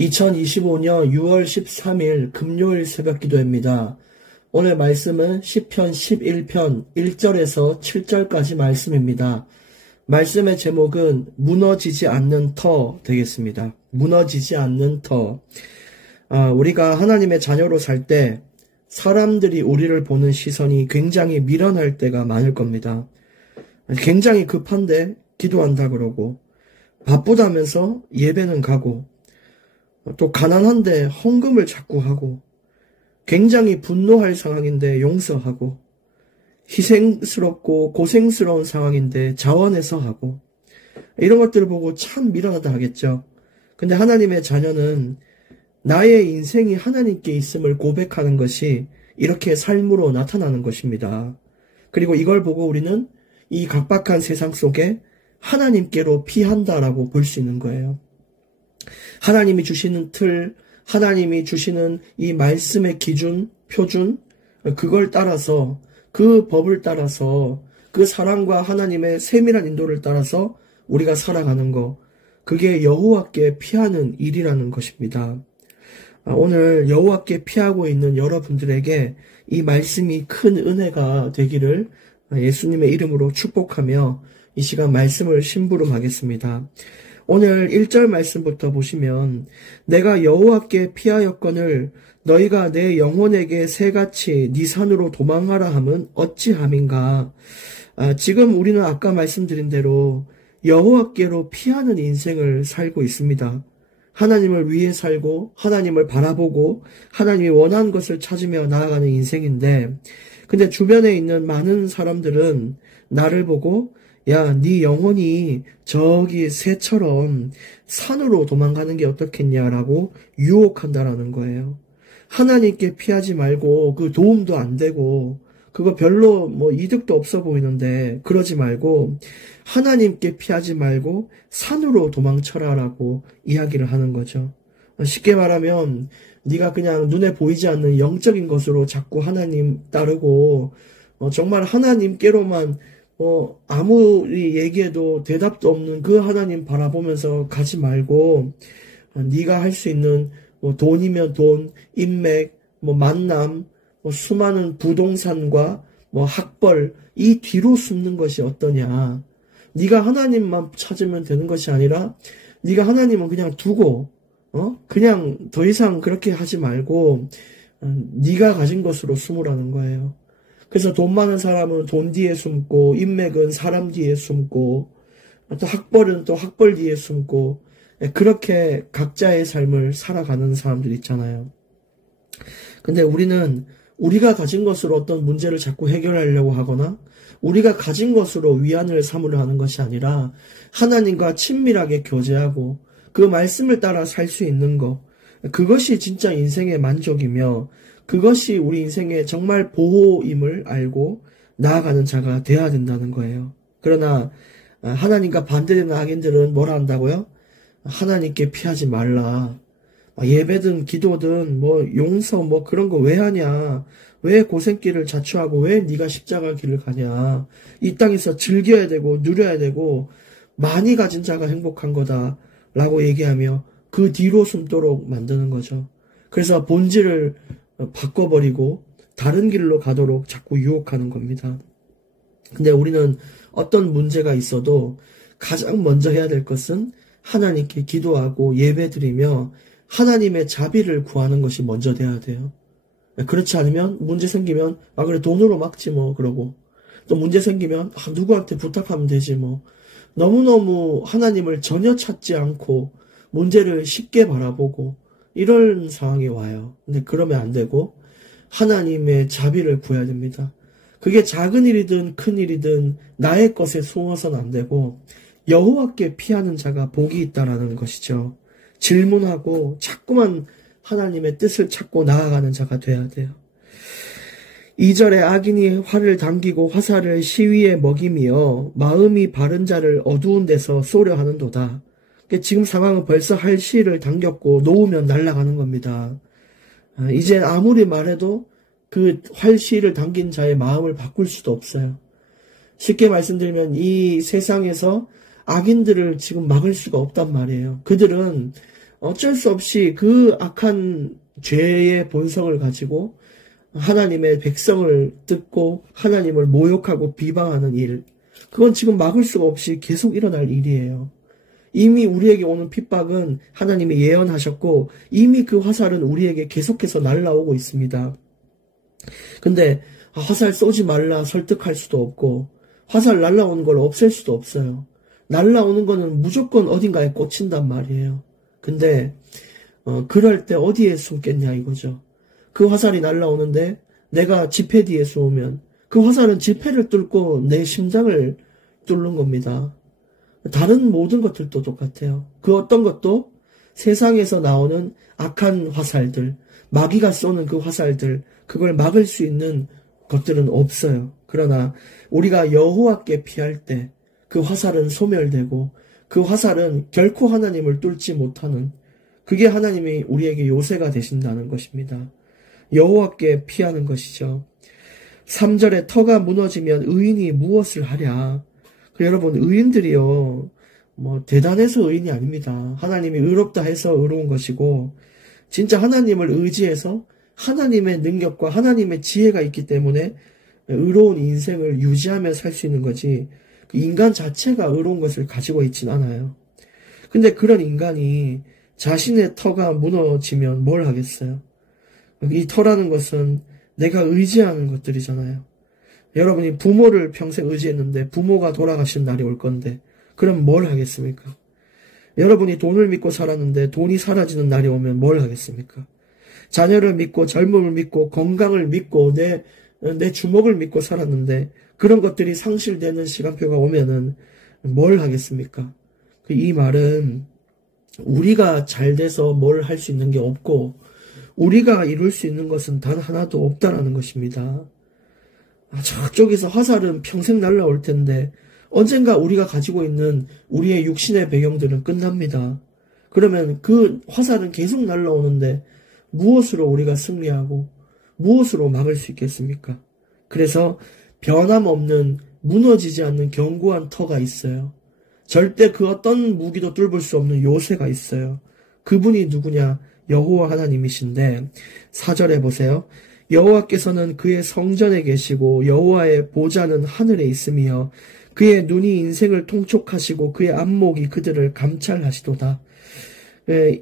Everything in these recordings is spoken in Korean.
2025년 6월 13일 금요일 새벽 기도입니다. 오늘 말씀은 시편 11편 1절에서 7절까지 말씀입니다. 말씀의 제목은 무너지지 않는 터 되겠습니다. 무너지지 않는 터. 우리가 하나님의 자녀로 살 때 사람들이 우리를 보는 시선이 굉장히 미련할 때가 많을 겁니다. 굉장히 급한데 기도한다 그러고, 바쁘다면서 예배는 가고, 또 가난한데 헌금을 자꾸 하고, 굉장히 분노할 상황인데 용서하고, 희생스럽고 고생스러운 상황인데 자원해서 하고, 이런 것들을 보고 참 미련하다 하겠죠. 근데 하나님의 자녀는 나의 인생이 하나님께 있음을 고백하는 것이 이렇게 삶으로 나타나는 것입니다. 그리고 이걸 보고 우리는 이 각박한 세상 속에 하나님께로 피한다라고 볼 수 있는 거예요. 하나님이 주시는 틀, 하나님이 주시는 이 말씀의 기준, 표준, 그걸 따라서, 그 법을 따라서, 그 사랑과 하나님의 세밀한 인도를 따라서 우리가 살아가는 거, 그게 여호와께 피하는 일이라는 것입니다. 오늘 여호와께 피하고 있는 여러분들에게 이 말씀이 큰 은혜가 되기를 예수님의 이름으로 축복하며 이 시간 말씀을 심부름하겠습니다. 오늘 1절 말씀부터 보시면, 내가 여호와께 피하였거늘 너희가 내 영혼에게 새같이 네 산으로 도망하라 함은 어찌함인가. 지금 우리는 아까 말씀드린 대로 여호와께로 피하는 인생을 살고 있습니다. 하나님을 위해 살고 하나님을 바라보고 하나님이 원하는 것을 찾으며 나아가는 인생인데, 근데 주변에 있는 많은 사람들은 나를 보고 야, 네 영혼이 저기 새처럼 산으로 도망가는 게 어떻겠냐라고 유혹한다라는 거예요. 하나님께 피하지 말고, 그 도움도 안 되고 그거 별로 이득도 없어 보이는데 그러지 말고 하나님께 피하지 말고 산으로 도망쳐라라고 이야기를 하는 거죠. 쉽게 말하면 네가 그냥 눈에 보이지 않는 영적인 것으로 자꾸 하나님 따르고 정말 하나님께로만 아무리 얘기해도 대답도 없는 그 하나님 바라보면서 가지 말고, 네가 할 수 있는 돈이면 돈, 인맥, 만남, 수많은 부동산과 학벌, 이 뒤로 숨는 것이 어떠냐. 네가 하나님만 찾으면 되는 것이 아니라 네가 하나님은 그냥 두고 그냥 더 이상 그렇게 하지 말고 네가 가진 것으로 숨으라는 거예요. 그래서 돈 많은 사람은 돈 뒤에 숨고, 인맥은 사람 뒤에 숨고, 또 학벌은 또 학벌 뒤에 숨고, 그렇게 각자의 삶을 살아가는 사람들 있잖아요. 근데 우리는 우리가 가진 것으로 어떤 문제를 자꾸 해결하려고 하거나 우리가 가진 것으로 위안을 삼으려 하는 것이 아니라 하나님과 친밀하게 교제하고 그 말씀을 따라 살 수 있는 것, 그것이 진짜 인생의 만족이며 그것이 우리 인생의 정말 보호임을 알고 나아가는 자가 되어야 된다는 거예요. 그러나 하나님과 반대되는 악인들은 뭐라 한다고요? 하나님께 피하지 말라. 예배든 기도든 용서 그런 거 왜 하냐? 왜 고생길을 자초하고 왜 네가 십자가 길을 가냐? 이 땅에서 즐겨야 되고 누려야 되고 많이 가진 자가 행복한 거다라고 얘기하며 그 뒤로 숨도록 만드는 거죠. 그래서 본질을 바꿔버리고 다른 길로 가도록 자꾸 유혹하는 겁니다. 근데 우리는 어떤 문제가 있어도 가장 먼저 해야 될 것은 하나님께 기도하고 예배드리며 하나님의 자비를 구하는 것이 먼저 돼야 돼요. 그렇지 않으면 문제 생기면 그래 돈으로 막지 그러고, 또 문제 생기면 누구한테 부탁하면 되지 너무너무 하나님을 전혀 찾지 않고 문제를 쉽게 바라보고 이런 상황이 와요. 근데 그러면 안 되고 하나님의 자비를 구해야 됩니다. 그게 작은 일이든 큰 일이든 나의 것에 숨어서는 안 되고 여호와께 피하는 자가 복이 있다라는 것이죠. 질문하고 자꾸만 하나님의 뜻을 찾고 나아가는 자가 돼야 돼요. 2절에 악인이 활을 당기고 화살을 시위에 먹이며 마음이 바른 자를 어두운 데서 쏘려 하는도다. 지금 상황은 벌써 활시를 당겼고 놓으면 날아가는 겁니다. 이제 아무리 말해도 그 활시를 당긴 자의 마음을 바꿀 수도 없어요. 쉽게 말씀드리면 이 세상에서 악인들을 지금 막을 수가 없단 말이에요. 그들은 어쩔 수 없이 그 악한 죄의 본성을 가지고 하나님의 백성을 뜯고 하나님을 모욕하고 비방하는 일, 그건 지금 막을 수가 없이 계속 일어날 일이에요. 이미 우리에게 오는 핍박은 하나님이 예언하셨고 이미 그 화살은 우리에게 계속해서 날아오고 있습니다. 근데 화살 쏘지 말라 설득할 수도 없고 화살 날아오는 걸 없앨 수도 없어요. 날아오는 거는 무조건 어딘가에 꽂힌단 말이에요. 근데 그럴 때 어디에 숨겠냐 이거죠. 그 화살이 날아오는데 내가 지폐 뒤에 쏘면 그 화살은 지폐를 뚫고 내 심장을 뚫는 겁니다. 다른 모든 것들도 똑같아요. 그 어떤 것도 세상에서 나오는 악한 화살들, 마귀가 쏘는 그 화살들, 그걸 막을 수 있는 것들은 없어요. 그러나 우리가 여호와께 피할 때 그 화살은 소멸되고 그 화살은 결코 하나님을 뚫지 못하는, 그게 하나님이 우리에게 요새가 되신다는 것입니다. 여호와께 피하는 것이죠. 3절에 터가 무너지면 의인이 무엇을 하랴. 여러분, 의인들이요, 대단해서 의인이 아닙니다. 하나님이 의롭다 해서 의로운 것이고, 진짜 하나님을 의지해서 하나님의 능력과 하나님의 지혜가 있기 때문에 의로운 인생을 유지하며 살 수 있는 거지, 인간 자체가 의로운 것을 가지고 있진 않아요. 근데 그런 인간이 자신의 터가 무너지면 뭘 하겠어요? 이 터라는 것은 내가 의지하는 것들이잖아요. 여러분이 부모를 평생 의지했는데 부모가 돌아가신 날이 올 건데 그럼 뭘 하겠습니까? 여러분이 돈을 믿고 살았는데 돈이 사라지는 날이 오면 뭘 하겠습니까? 자녀를 믿고 젊음을 믿고 건강을 믿고 내 주먹을 믿고 살았는데 그런 것들이 상실되는 시간표가 오면은 뭘 하겠습니까? 이 말은 우리가 잘 돼서 뭘 할 수 있는 게 없고 우리가 이룰 수 있는 것은 단 하나도 없다라는 것입니다. 저쪽에서 화살은 평생 날아올 텐데 언젠가 우리가 가지고 있는 우리의 육신의 배경들은 끝납니다. 그러면 그 화살은 계속 날아오는데 무엇으로 우리가 승리하고 무엇으로 막을 수 있겠습니까? 그래서 변함없는 무너지지 않는 견고한 터가 있어요. 절대 그 어떤 무기도 뚫을 수 없는 요새가 있어요. 그분이 누구냐? 여호와 하나님이신데 4절에 보세요. 여호와께서는 그의 성전에 계시고 여호와의 보좌는 하늘에 있으며 그의 눈이 인생을 통촉하시고 그의 안목이 그들을 감찰하시도다.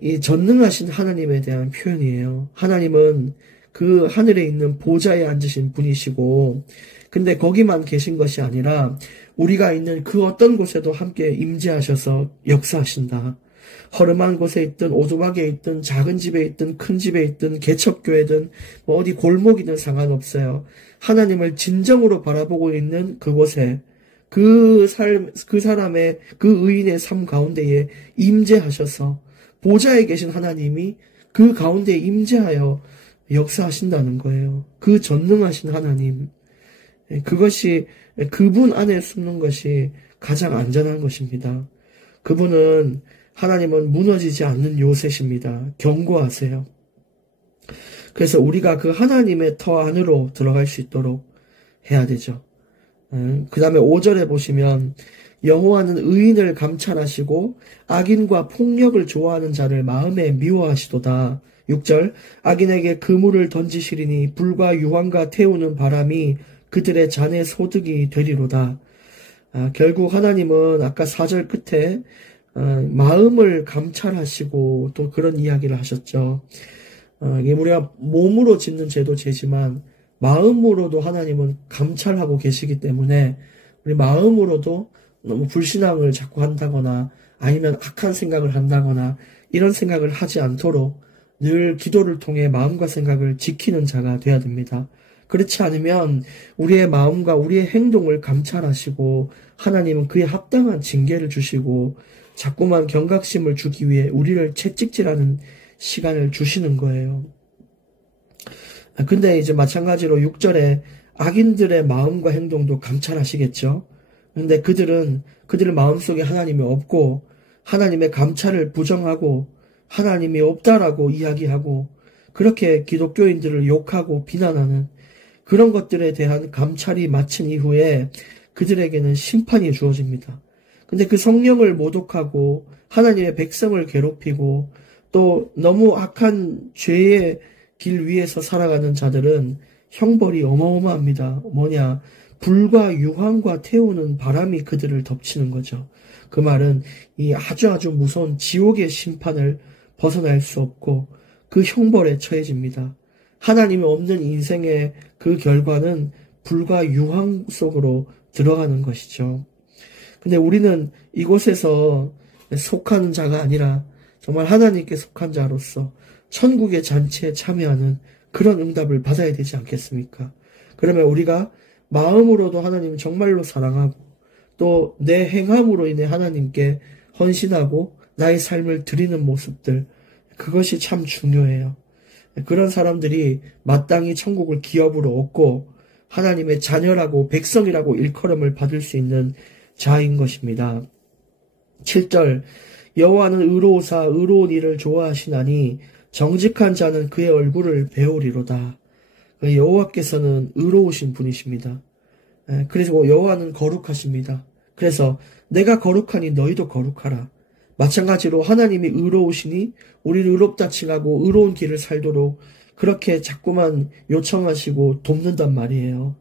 이 전능하신 하나님에 대한 표현이에요. 하나님은 그 하늘에 있는 보좌에 앉으신 분이시고 근데 거기만 계신 것이 아니라 우리가 있는 그 어떤 곳에도 함께 임재하셔서 역사하신다. 허름한 곳에 있든 오두막에 있든 작은 집에 있든 큰 집에 있든 개척교회든 어디 골목이든 상관없어요. 하나님을 진정으로 바라보고 있는 그곳에 그 사람의 그 의인의 삶 가운데에 임재하셔서 보좌에 계신 하나님이 그 가운데에 임재하여 역사하신다는 거예요. 그 전능하신 하나님. 그것이 그분 안에 숨는 것이 가장 안전한 것입니다. 그분은 하나님은 무너지지 않는 요새십니다. 견고하세요. 그래서 우리가 그 하나님의 터 안으로 들어갈 수 있도록 해야 되죠. 그 다음에 5절에 보시면 여호와는 의인을 감찰하시고 악인과 폭력을 좋아하는 자를 마음에 미워하시도다. 6절 악인에게 그물을 던지시리니 불과 유황과 태우는 바람이 그들의 잔의 소득이 되리로다. 결국 하나님은 아까 4절 끝에 마음을 감찰하시고 또 그런 이야기를 하셨죠. 이게 우리가 몸으로 짓는 죄도 죄지만 마음으로도 하나님은 감찰하고 계시기 때문에 우리 마음으로도 너무 불신앙을 자꾸 한다거나 아니면 악한 생각을 한다거나 이런 생각을 하지 않도록 늘 기도를 통해 마음과 생각을 지키는 자가 되어야 됩니다. 그렇지 않으면 우리의 마음과 우리의 행동을 감찰하시고 하나님은 그에 합당한 징계를 주시고 자꾸만 경각심을 주기 위해 우리를 채찍질하는 시간을 주시는 거예요. 근데 이제 마찬가지로 6절에 악인들의 마음과 행동도 감찰하시겠죠. 근데 그들은 그들의 마음속에 하나님이 없고 하나님의 감찰을 부정하고 하나님이 없다라고 이야기하고 그렇게 기독교인들을 욕하고 비난하는 그런 것들에 대한 감찰이 마친 이후에 그들에게는 심판이 주어집니다. 근데 그 성령을 모독하고 하나님의 백성을 괴롭히고 또 너무 악한 죄의 길 위에서 살아가는 자들은 형벌이 어마어마합니다. 뭐냐? 불과 유황과 태우는 바람이 그들을 덮치는 거죠. 그 말은 이 아주 무서운 지옥의 심판을 벗어날 수 없고 그 형벌에 처해집니다. 하나님이 없는 인생의 그 결과는 불과 유황 속으로 들어가는 것이죠. 근데 우리는 이곳에서 속하는 자가 아니라 정말 하나님께 속한 자로서 천국의 잔치에 참여하는 그런 응답을 받아야 되지 않겠습니까? 그러면 우리가 마음으로도 하나님을 정말로 사랑하고 또 내 행함으로 인해 하나님께 헌신하고 나의 삶을 드리는 모습들, 그것이 참 중요해요. 그런 사람들이 마땅히 천국을 기업으로 얻고 하나님의 자녀라고 백성이라고 일컬음을 받을 수 있는 자인 것입니다. 7절 여호와는 의로우사 의로운 일을 좋아하시나니 정직한 자는 그의 얼굴을 배우리로다. 여호와께서는 의로우신 분이십니다. 그리고 여호와는 거룩하십니다. 그래서 내가 거룩하니 너희도 거룩하라. 마찬가지로 하나님이 의로우시니 우리를 의롭다 칭하고 의로운 길을 살도록 그렇게 자꾸만 요청하시고 돕는단 말이에요.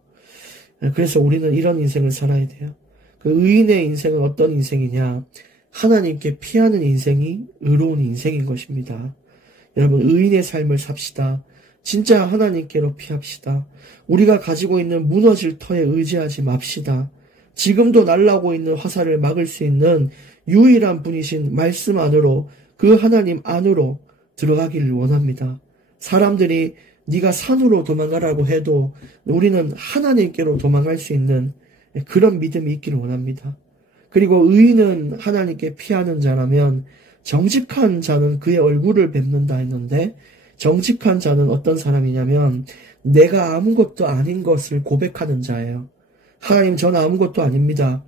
그래서 우리는 이런 인생을 살아야 돼요. 그 의인의 인생은 어떤 인생이냐? 하나님께 피하는 인생이 의로운 인생인 것입니다. 여러분, 의인의 삶을 삽시다. 진짜 하나님께로 피합시다. 우리가 가지고 있는 무너질 터에 의지하지 맙시다. 지금도 날아오고 있는 화살을 막을 수 있는 유일한 분이신 말씀 안으로, 그 하나님 안으로 들어가기를 원합니다. 사람들이 네가 산으로 도망가라고 해도 우리는 하나님께로 도망갈 수 있는 그런 믿음이 있기를 원합니다. 그리고 의인은 하나님께 피하는 자라면 정직한 자는 그의 얼굴을 뵙는다 했는데, 정직한 자는 어떤 사람이냐면 내가 아무것도 아닌 것을 고백하는 자예요. 하나님, 저는 아무것도 아닙니다.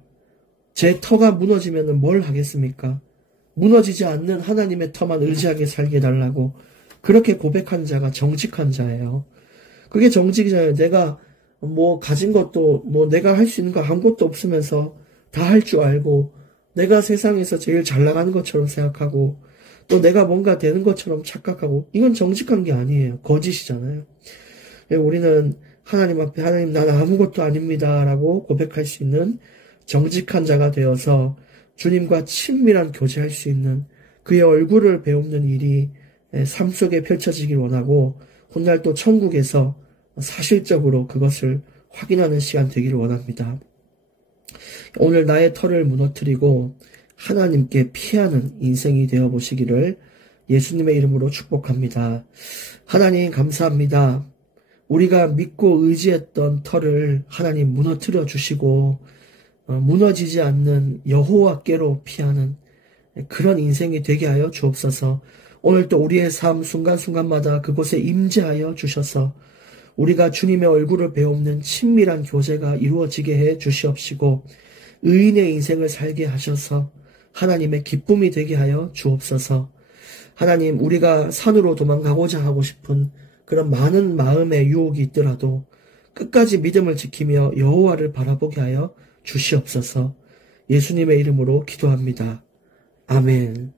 제 터가 무너지면 뭘 하겠습니까? 무너지지 않는 하나님의 터만 의지하게 살게 해달라고 그렇게 고백한 자가 정직한 자예요. 그게 정직이잖아요. 내가 가진 것도 내가 할 수 있는 거 아무것도 없으면서 다 할 줄 알고 내가 세상에서 제일 잘 나가는 것처럼 생각하고 또 내가 뭔가 되는 것처럼 착각하고, 이건 정직한 게 아니에요. 거짓이잖아요. 우리는 하나님 앞에 하나님, 나는 아무것도 아닙니다 라고 고백할 수 있는 정직한 자가 되어서 주님과 친밀한 교제할 수 있는 그의 얼굴을 배우는 일이 삶 속에 펼쳐지길 원하고, 훗날 또 천국에서 사실적으로 그것을 확인하는 시간 되기를 원합니다. 오늘 나의 터를 무너뜨리고 하나님께 피하는 인생이 되어보시기를 예수님의 이름으로 축복합니다. 하나님, 감사합니다. 우리가 믿고 의지했던 터를 하나님 무너뜨려 주시고 무너지지 않는 여호와께로 피하는 그런 인생이 되게 하여 주옵소서. 오늘 또 우리의 삶 순간순간마다 그곳에 임재하여 주셔서 우리가 주님의 얼굴을 배우는 친밀한 교제가 이루어지게 해 주시옵시고, 의인의 인생을 살게 하셔서 하나님의 기쁨이 되게 하여 주옵소서. 하나님, 우리가 산으로 도망가고자 하고 싶은 그런 많은 마음의 유혹이 있더라도 끝까지 믿음을 지키며 여호와를 바라보게 하여 주시옵소서. 예수님의 이름으로 기도합니다. 아멘.